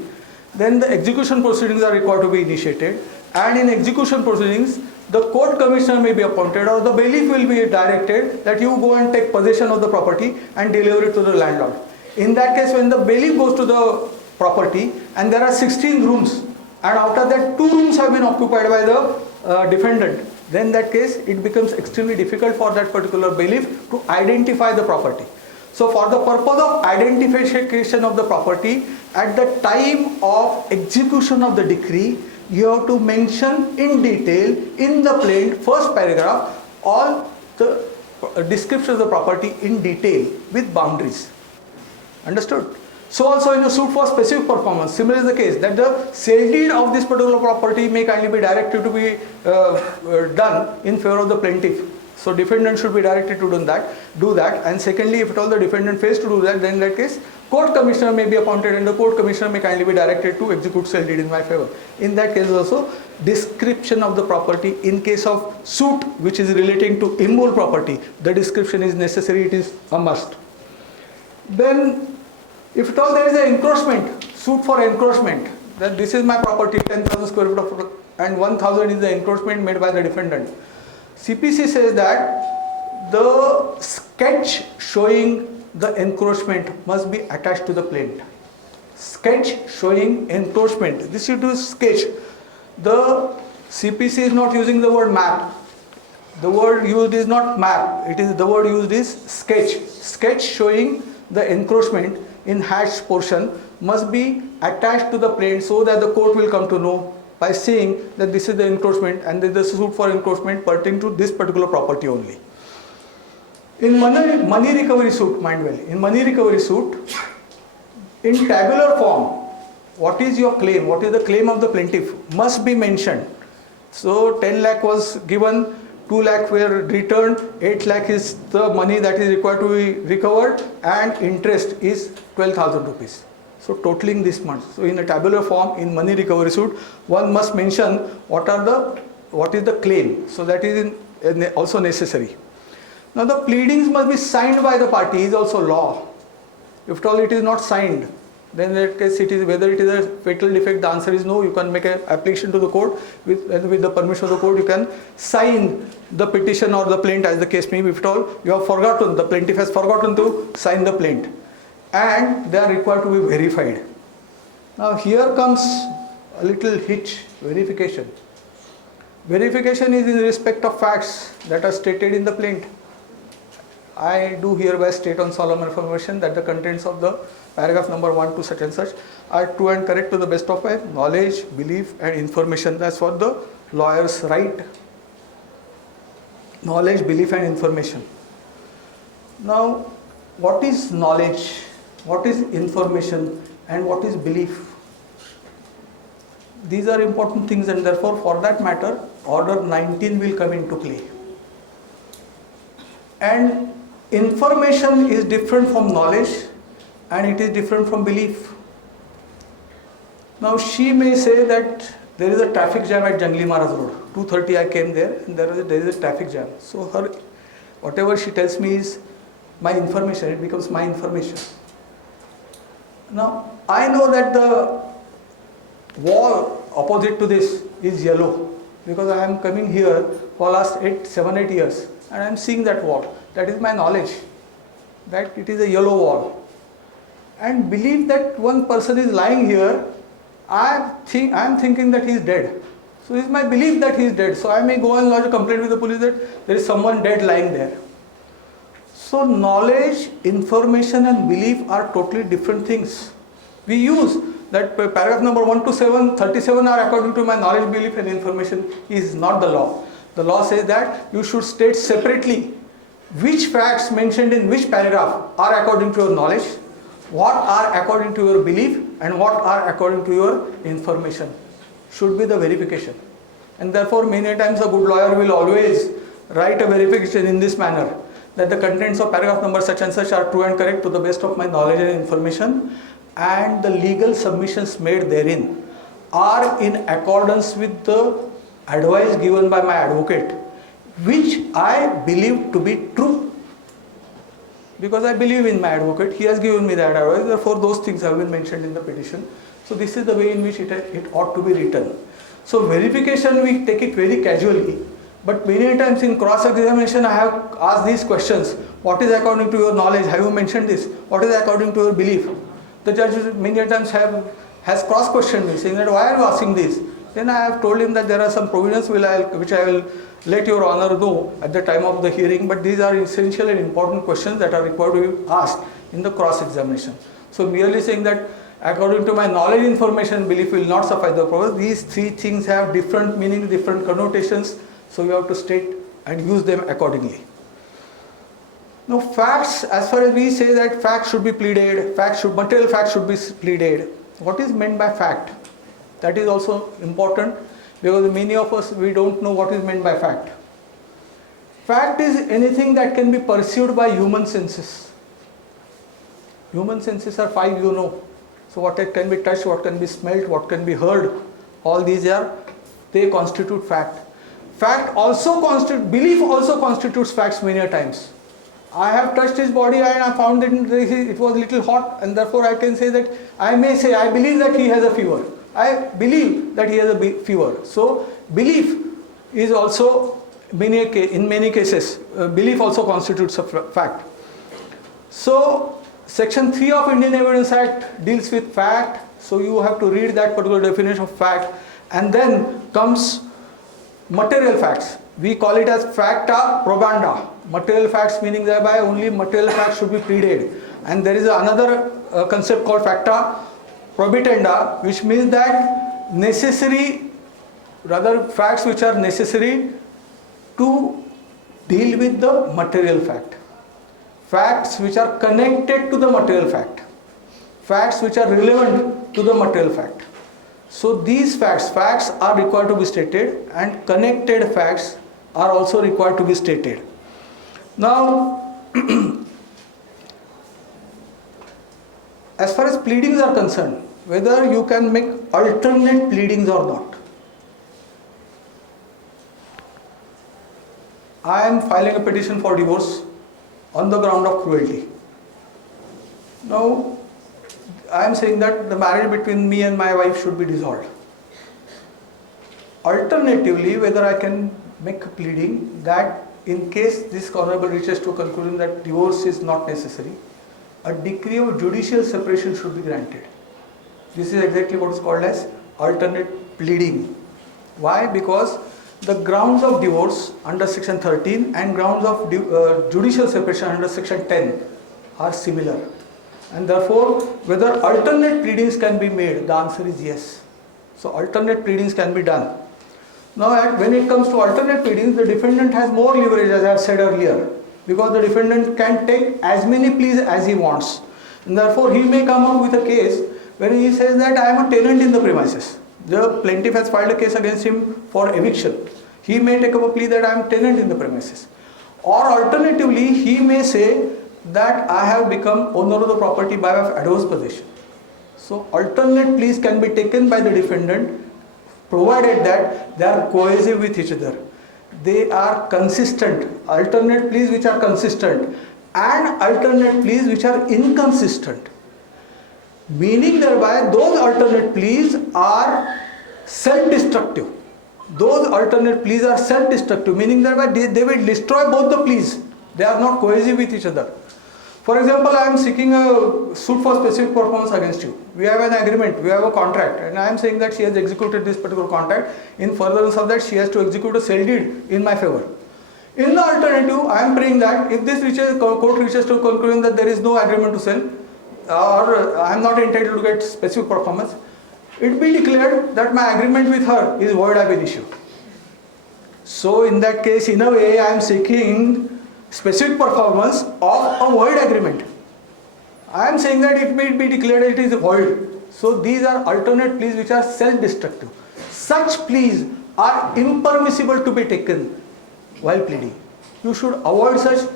then the execution proceedings are required to be initiated, and in execution proceedings, the court commissioner may be appointed or the bailiff will be directed that you go and take possession of the property and deliver it to the landlord. In that case, when the bailiff goes to the property and there are 16 rooms, and after that 2 rooms have been occupied by the defendant, then in that case it becomes extremely difficult for that particular bailiff to identify the property. So for the purpose of identification of the property, at the time of execution of the decree, you have to mention in detail in the plaint first paragraph all the description of the property in detail with boundaries. Understood? So also in a suit for specific performance, similar is the case that the sale deed of this particular property may kindly be directed to be done in favor of the plaintiff. So defendant should be directed to do that. And secondly, if at all the defendant fails to do that, then in that case, court commissioner may be appointed and the court commissioner may kindly be directed to execute sale deed in my favor. In that case also, description of the property in case of suit which is relating to immovable property, the description is necessary, it is a must. Then if at all there is an encroachment, suit for encroachment, that this is my property, 10,000 square feet of, and 1,000 is the encroachment made by the defendant. CPC says that the sketch showing the encroachment must be attached to the plaint. Sketch showing encroachment. This you do sketch. The CPC is not using the word map. The word used is not map. It is the word used is sketch. Sketch showing the encroachment in hatched portion must be attached to the plaint so that the court will come to know by seeing that this is the encroachment and this is the suit for encroachment pertaining to this particular property only. In money recovery suit, mind well, in money recovery suit, in tabular form, what is your claim, what is the claim of the plaintiff must be mentioned. So 10 lakh was given, 2 lakh were returned, 8 lakh is the money that is required to be recovered, and interest is 12,000 rupees. So totaling this much. So in a tabular form, in money recovery suit, one must mention what is the claim. So that is also necessary. Now the pleadings must be signed by the party is also law. If at all it is not signed, then in that case whether it is a fatal defect, the answer is no. You can make an application to the court with the permission of the court. You can sign the petition or the plaint as the case may be. If at all you have forgotten, the plaintiff has forgotten to sign the plaint, and they are required to be verified. Now here comes a little hitch, verification. Verification is in respect of facts that are stated in the plaint. I do hereby state on solemn affirmation that the contents of the paragraph number 1 to such and such are true and correct to the best of my knowledge, belief and information. That's what the lawyers write. Knowledge, belief and information. Now, what is knowledge? What is information? And what is belief? These are important things, and therefore for that matter, order 19 will come into play. And information is different from knowledge, and it is different from belief. Now she may say that there is a traffic jam at Jangli Maharaj Road. 2:30 I came there, and there is a traffic jam. So her, whatever she tells me is my information. It becomes my information. Now I know that the wall opposite to this is yellow, because I am coming here for last 7-8 years, and I am seeing that wall. That is my knowledge, that it is a yellow wall. And believe that one person is lying here, I am thinking that he is dead. So it is my belief that he is dead. So I may go and lodge a complaint with the police that there is someone dead lying there. So knowledge, information and belief are totally different things. We use that paragraph number 1 to 37 are according to my knowledge, belief and information is not the law. The law says that you should state separately which facts mentioned in which paragraph are according to your knowledge, what are according to your belief and what are according to your information. Should be the verification. And therefore many times a good lawyer will always write a verification in this manner, that the contents of paragraph number such and such are true and correct to the best of my knowledge and information, and the legal submissions made therein are in accordance with the advice given by my advocate, which I believe to be true. Because I believe in my advocate, he has given me that advice, therefore those things have been mentioned in the petition. So this is the way in which it ought to be written. So verification, we take it very casually, but many times in cross-examination I have asked these questions. What is according to your knowledge? Have you mentioned this? What is according to your belief? The judge many times has cross-questioned me, saying that why are you asking this? Then I have told him that there are some provisions which I will let your honor know at the time of the hearing, but these are essential and important questions that are required to be asked in the cross-examination. So merely saying that according to my knowledge, information, belief will not suffice the purpose. These three things have different meanings, different connotations, so you have to state and use them accordingly. Now facts, as far as we say that facts should be pleaded, material facts should be pleaded. What is meant by fact? That is also important, because many of us, we don't know what is meant by fact. Fact is anything that can be perceived by human senses. Human senses are 5, you know. So what can be touched, what can be smelt, what can be heard, all these they constitute fact. Fact also belief also constitutes facts many times. I have touched his body and I found that it was a little hot, and therefore I can say that, I may say, I believe that he has a fever. I believe that he has a fever. So belief is also, in many cases, belief also constitutes a fact. So section 3 of Indian Evidence Act deals with fact. So you have to read that particular definition of fact. And then comes material facts. We call it as facta probanda. Material facts meaning thereby only material facts should be pleaded. And there is another concept called facta probitenda, which means that facts which are necessary to deal with the material fact. Facts which are connected to the material fact. Facts which are relevant to the material fact. So these facts are required to be stated, and connected facts are also required to be stated. Now, as far as pleadings are concerned, whether you can make alternate pleadings or not. I am filing a petition for divorce on the ground of cruelty. Now, I am saying that the marriage between me and my wife should be dissolved. Alternatively, whether I can make a pleading that in case this honorable reaches to a conclusion that divorce is not necessary, a decree of judicial separation should be granted. This is exactly what is called as alternate pleading. Why? Because the grounds of divorce under section 13 and grounds of judicial separation under section 10 are similar. And therefore, whether alternate pleadings can be made, the answer is yes. So alternate pleadings can be done. Now, when it comes to alternate pleadings, the defendant has more leverage, as I have said earlier, because the defendant can take as many pleas as he wants. And therefore, he may come up with a case where he says that I am a tenant in the premises. The plaintiff has filed a case against him for eviction. He may take up a plea that I am a tenant in the premises. Or alternatively, he may say that I have become owner of the property by way of adverse possession. So alternate pleas can be taken by the defendant, provided that they are cohesive with each other. They are consistent. Alternate pleas which are consistent and alternate pleas which are inconsistent. Meaning thereby those alternate pleas are self-destructive. Those alternate pleas are self-destructive, meaning thereby they will destroy both the pleas. They are not cohesive with each other. For example, I am seeking a suit for specific performance against you. We have an agreement, we have a contract, and I am saying that she has executed this particular contract. In furtherance of that, she has to execute a sale deed in my favor. In the alternative, I am praying that if this court reaches to a conclusion that there is no agreement to sell, or I am not entitled to get specific performance, it be declared that my agreement with her is void ab initio. So in that case, in a way, I am seeking specific performance of a void agreement. I am saying that it may be declared it is void. So these are alternate pleas which are self-destructive. Such pleas are impermissible to be taken while pleading. You should avoid such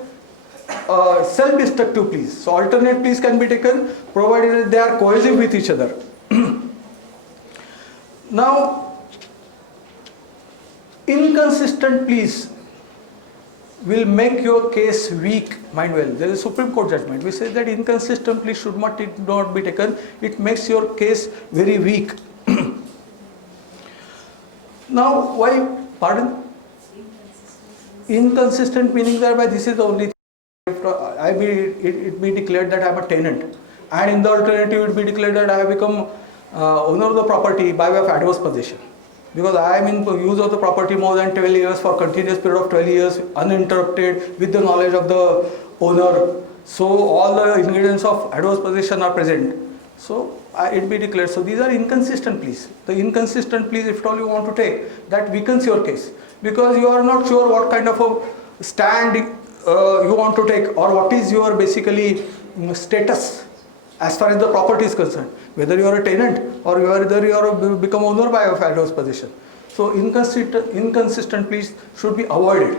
self-destructive pleas. So alternate pleas can be taken provided that they are cohesive with each other. Now, inconsistent pleas will make your case weak. Mind well, there is a Supreme Court judgment which says that inconsistent pleas should not be taken. It makes your case very weak. Now, why? Pardon? Inconsistent meaning thereby this is the only thing. It be declared that I am a tenant, and in the alternative it be declared that I have become owner of the property by way of adverse possession, because I am in use of the property more than 12 years for continuous period of 12 years uninterrupted with the knowledge of the owner. So all the ingredients of adverse possession are present. So it be declared. So these are inconsistent pleas. The inconsistent pleas, if at all you want to take, that weakens your case, because you are not sure what kind of a stand you want to take, or what is your basically status as far as the property is concerned, whether you are a tenant or whether you are become owner by of adverse possession. So inconsistent pleas should be avoided.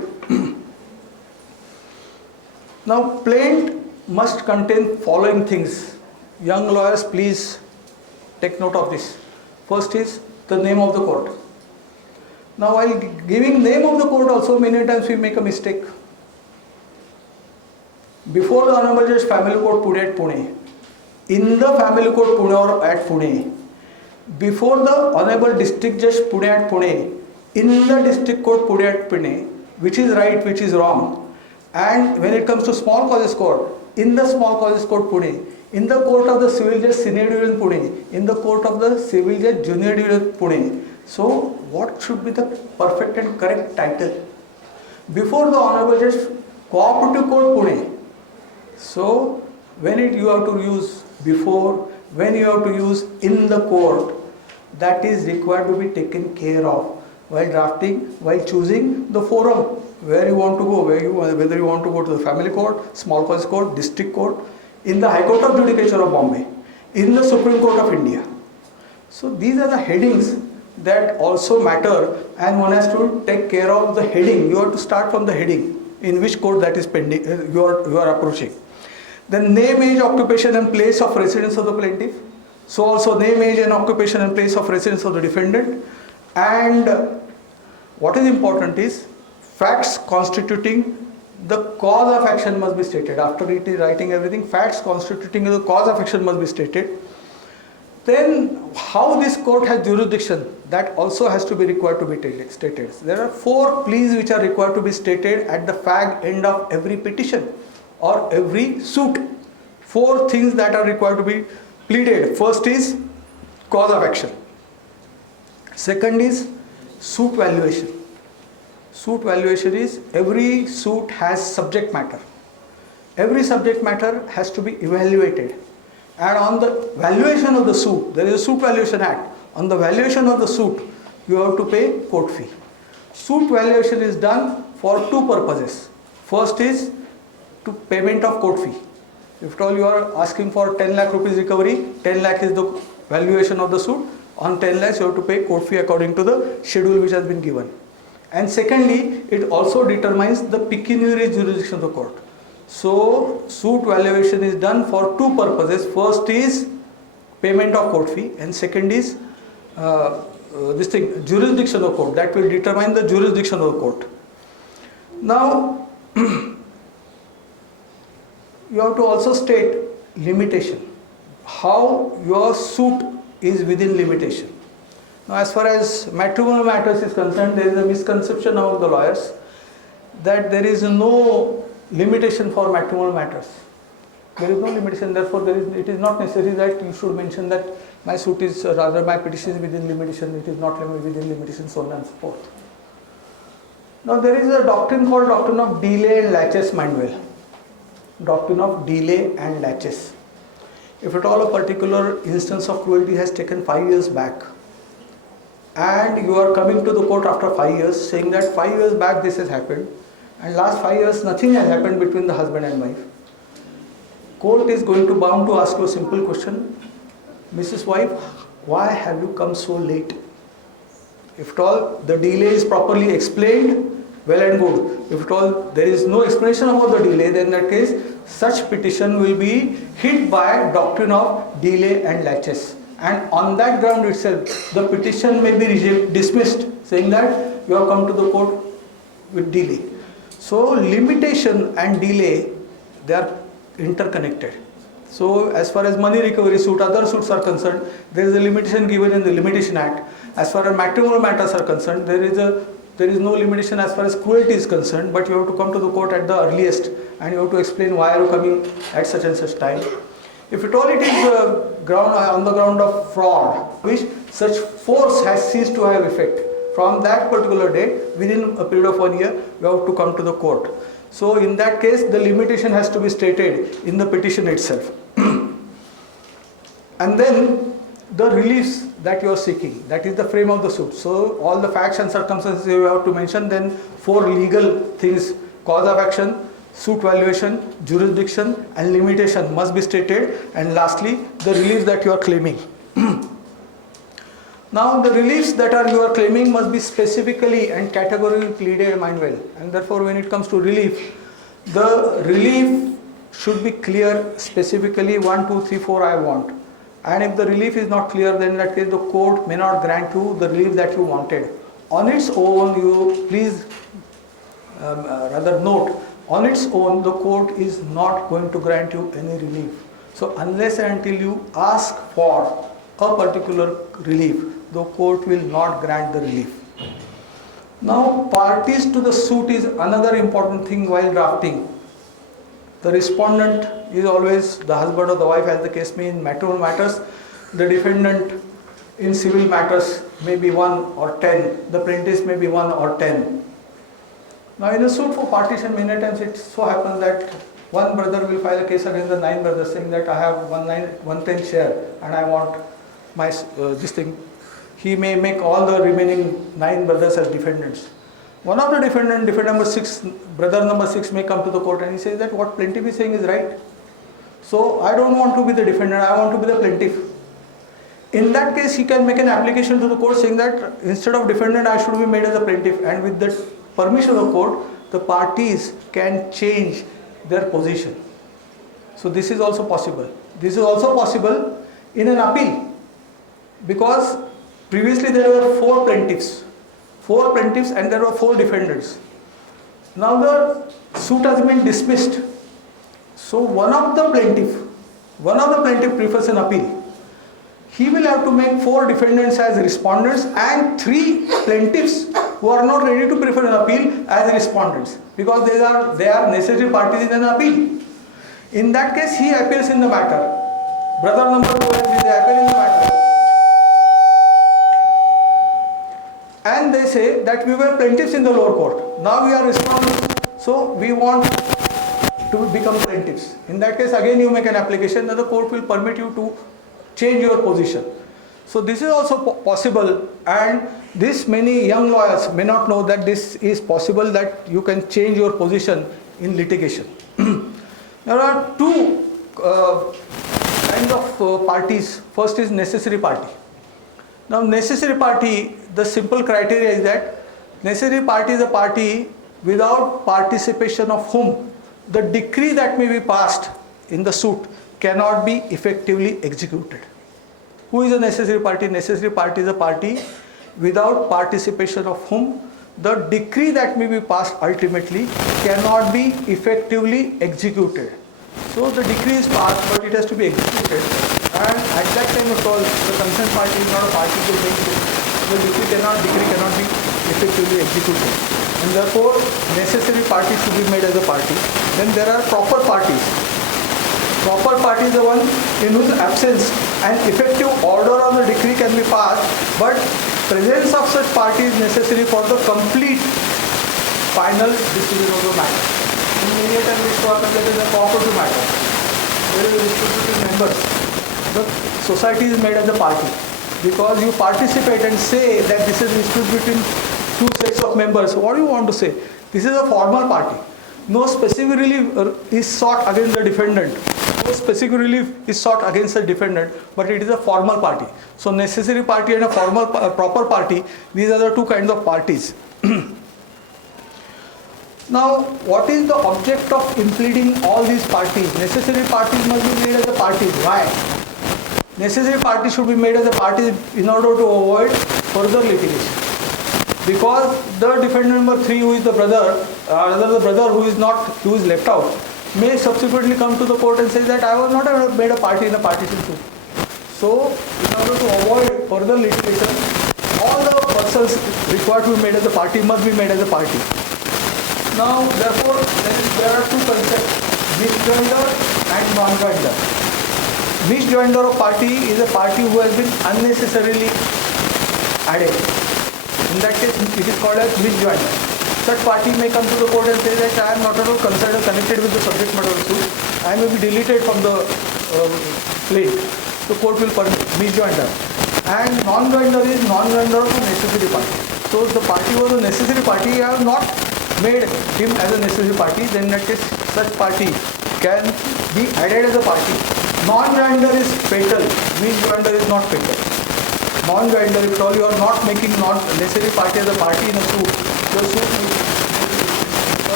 Now, plaint must contain following things. Young lawyers, please take note of this. First is the name of the court. Now, while giving name of the court also, many times we make a mistake. Before the Honorable Judge Family Court Pune at Pune, in the Family Court Pune or at Pune, before the Honorable District Judge Pune at Pune, in the District Court Pune at Pune, which is right, which is wrong, and when it comes to Small Causes Court, in the Small Causes Court Pune, in the Court of the Civil Judge Senior Division Pune, in the Court of the Civil Judge Junior Division Pune. So, what should be the perfect and correct title? Before the Honorable Judge Cooperative Court Pune. So, when you have to use before, when you have to use in the court, that is required to be taken care of while drafting, while choosing the forum where you want to go, whether you want to go to the family court, small cause court, district court, in the High Court of Judicature of Bombay, in the Supreme Court of India. So these are the headings that also matter, and one has to take care of the heading. You have to start from the heading, in which court that is pending, you are approaching. Then name, age, occupation and place of residence of the plaintiff. So also name, age and occupation and place of residence of the defendant. And what is important is facts constituting the cause of action must be stated. After writing everything, facts constituting the cause of action must be stated. Then how this court has jurisdiction, that also has to be required to be stated. There are 4 pleas which are required to be stated at the fag end of every petition or every suit. 4 things that are required to be pleaded. First is cause of action. Second is suit valuation. Suit valuation is every suit has subject matter. Every subject matter has to be evaluated. And on the valuation of the suit, there is a Suit Valuation Act. On the valuation of the suit, you have to pay court fee. Suit valuation is done for 2 purposes. First is to payment of court fee. If at all you are asking for 10 lakh rupees recovery, 10 lakh is the valuation of the suit. On 10 lakhs you have to pay court fee according to the schedule which has been given. And secondly, it also determines the pecuniary jurisdiction of the court. So suit valuation is done for 2 purposes. First is payment of court fee, and second is jurisdiction of court. That will determine the jurisdiction of the court. Now you have to also state limitation, how your suit is within limitation. Now as far as matrimonial matters is concerned, there is a misconception among the lawyers that there is no limitation for matrimonial matters. There is no limitation, therefore it is not necessary that you should mention that my suit is, rather my petition is within limitation, it is not within limitation, so on and so forth. Now there is a doctrine called doctrine of delay and laches, mind well. Doctrine of delay and laches. If at all a particular instance of cruelty has taken 5 years back, and you are coming to the court after 5 years saying that 5 years back this has happened, and last 5 years nothing has happened between the husband and wife, court is going to bound to ask you a simple question: Mrs. Wife, why have you come so late? If at all the delay is properly explained, well and good. If at all there is no explanation about the delay, then in that case such petition will be hit by doctrine of delay and laches, and on that ground itself the petition may be dismissed, saying that you have come to the court with delay. So limitation and delay, they are interconnected. So as far as money recovery suit, other suits are concerned, there is a limitation given in the Limitation Act. As far as matrimonial matters are concerned, there is no limitation as far as cruelty is concerned, but you have to come to the court at the earliest and you have to explain why are you coming at such and such time. If at all it is on the ground of fraud, which such force has ceased to have effect, from that particular date, within a period of 1 year, you have to come to the court. So in that case, the limitation has to be stated in the petition itself. And then the reliefs that you are seeking, that is the frame of the suit. So all the facts and circumstances you have to mention, then 4 legal things: cause of action, suit valuation, jurisdiction and limitation must be stated, and lastly the reliefs that you are claiming. Now the reliefs that you are claiming must be specifically and categorically pleaded, mind well, and therefore when it comes to relief, the relief should be clear specifically 1, 2, 3, 4 I want. And if the relief is not clear, then in that case the court may not grant you the relief that you wanted. On its own, you please rather note, on its own the court is not going to grant you any relief. So unless and until you ask for a particular relief, the court will not grant the relief. Now parties to the suit is another important thing while drafting. The respondent is always the husband or the wife, as the case may in matrimonial matters. The defendant in civil matters may be 1 or 10. The plaintiff may be 1 or 10. Now in a suit for partition, many times it so happens that one brother will file a case against the 9 brothers, saying that I have 1/10 share and I want my this thing. He may make all the remaining 9 brothers as defendants. One of the defendant number 6, brother number 6 may come to the court and he says that what plaintiff is saying is right. So I don't want to be the defendant, I want to be the plaintiff. In that case, he can make an application to the court saying that instead of defendant, I should be made as a plaintiff, and with the permission of the court, the parties can change their position. So this is also possible. This is also possible in an appeal, because previously there were 4 plaintiffs and there were 4 defendants. Now the suit has been dismissed. So one of the plaintiff prefers an appeal. He will have to make 4 defendants as respondents and 3 plaintiffs who are not ready to prefer an appeal as respondents, because they are necessary parties in an appeal. In that case, he appears in the matter. Brother number 2 they appear in the matter. And they say that we were plaintiffs in the lower court. Now we are respondents, so we want to become plaintiffs. In that case, again you make an application and the court will permit you to change your position. So this is also possible, and this many young lawyers may not know that this is possible, that you can change your position in litigation. There are 2 kinds of parties. First is necessary party. Now necessary party, the simple criteria is that necessary party is a party without participation of whom the decree that may be passed in the suit cannot be effectively executed. Who is a necessary party? Necessary party is a party without participation of whom the decree that may be passed ultimately cannot be effectively executed. So the decree is passed, but it has to be executed, and at that time of all, the concerned party is not a party to make it. The decree cannot be effectively executed, and therefore necessary party should be made as a party. Then there are proper parties. Proper party is the one in whose absence an effective order on the decree can be passed, but presence of such party is necessary for the complete final decision of the matter. In many a time there is a cooperative matter. There is a dispute between members. The society is made as a party, because you participate and say that this is a dispute between 2 sets of members. What do you want to say? This is a formal party. No specific relief is sought against the defendant. No specific relief is sought against the defendant, but it is a formal party. So necessary party and a formal proper party, these are the 2 kinds of parties. Now, what is the object of impleading all these parties? Necessary parties must be made as a parties. Why? Necessary party should be made as a party in order to avoid further litigation. Because the defendant number 3, who is the brother, rather the brother who is left out, may subsequently come to the court and say that I was not made a party in a partition suit. So, in order to avoid further litigation, all the persons required to be made as a party must be made as a party. Now, therefore, there are 2 concepts, misjoinder and non-joinder. Misjoinder of party is a party who has been unnecessarily added. In that case, it is called as misjoinder. Such party may come to the court and say that I am not at all connected with the subject matter of the suit. I may be deleted from the plaint. The court will permit misjoinder. And non-joinder is non-joinder of a necessary party. So if the party was a necessary party, I have not made him as a necessary party, then in that case such party can be added as a party. Non-joinder is fatal, misjoinder is not fatal. Non-joinder, if all you are not making non-necessary party as a party in a suit, the suit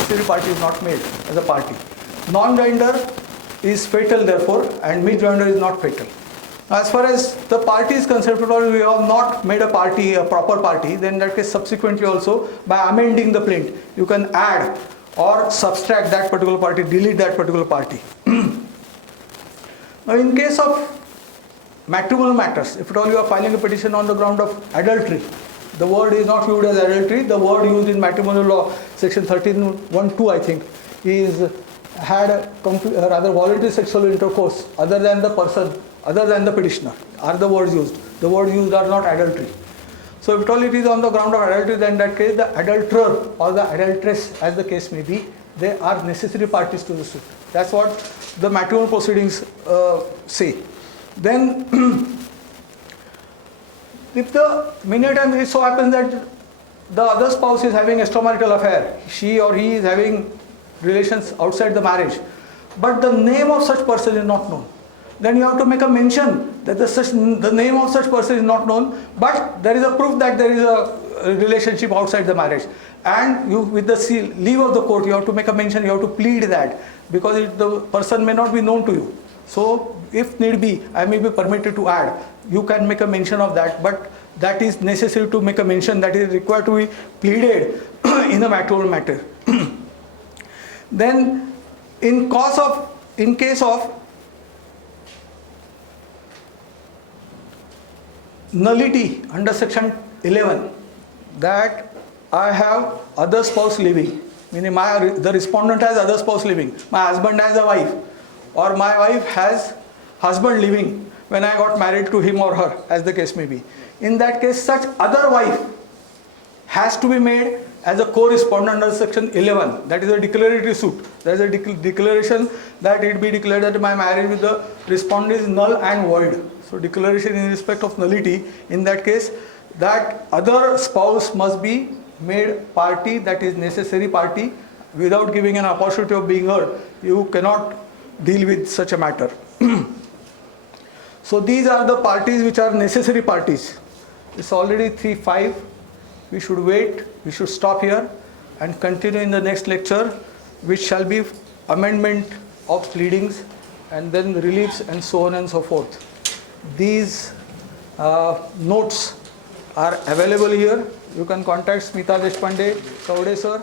necessary party is not made as a party. Non-joinder is fatal therefore, and misjoinder is not fatal. As far as the party is concerned, if we have not made a party, a proper party, then in that case subsequently also by amending the plaint, you can add or subtract that particular party, delete that particular party. Now in case of matrimonial matters, if at all you are filing a petition on the ground of adultery, the word is not used as adultery, the word used in matrimonial law, section 13(1)(2) I think, is had a rather voluntary sexual intercourse other than the person, other than the petitioner, are the words used. The words used are not adultery. So if at all it is on the ground of adultery, then in that case the adulterer or the adulteress, as the case may be, they are necessary parties to the suit. That's what the matrimonial proceedings say. Then if the many times it so happens that the other spouse is having extramarital affair, she or he is having relations outside the marriage, but the name of such person is not known. then you have to make a mention that the name of such person is not known, but there is a proof that there is a relationship outside the marriage. And you, with the leave of the court, you have to make a mention, you have to plead that, because the person may not be known to you. So if need be, I may be permitted to add, you can make a mention of that, but that is necessary to make a mention, that is required to be pleaded in a matrimonial matter. Then in case of nullity under section 11, that I have other spouse living, meaning the respondent has other spouse living, my husband has a wife, or my wife has husband living when I got married to him or her, as the case may be. In that case, such other wife has to be made as a co-respondent under section 11, that is a declaratory suit. There is a declaration that it be declared that my marriage with the respondent is null and void. So declaration in respect of nullity, in that case, that other spouse must be made party, that is necessary party. Without giving an opportunity of being heard, you cannot deal with such a matter. So these are the parties which are necessary parties. It's already 3:05. We should wait, we should stop here and continue in the next lecture, which shall be amendment of pleadings and then reliefs and so on and so forth. These notes are available here. You can contact Smita Deshpande, Kaude sir.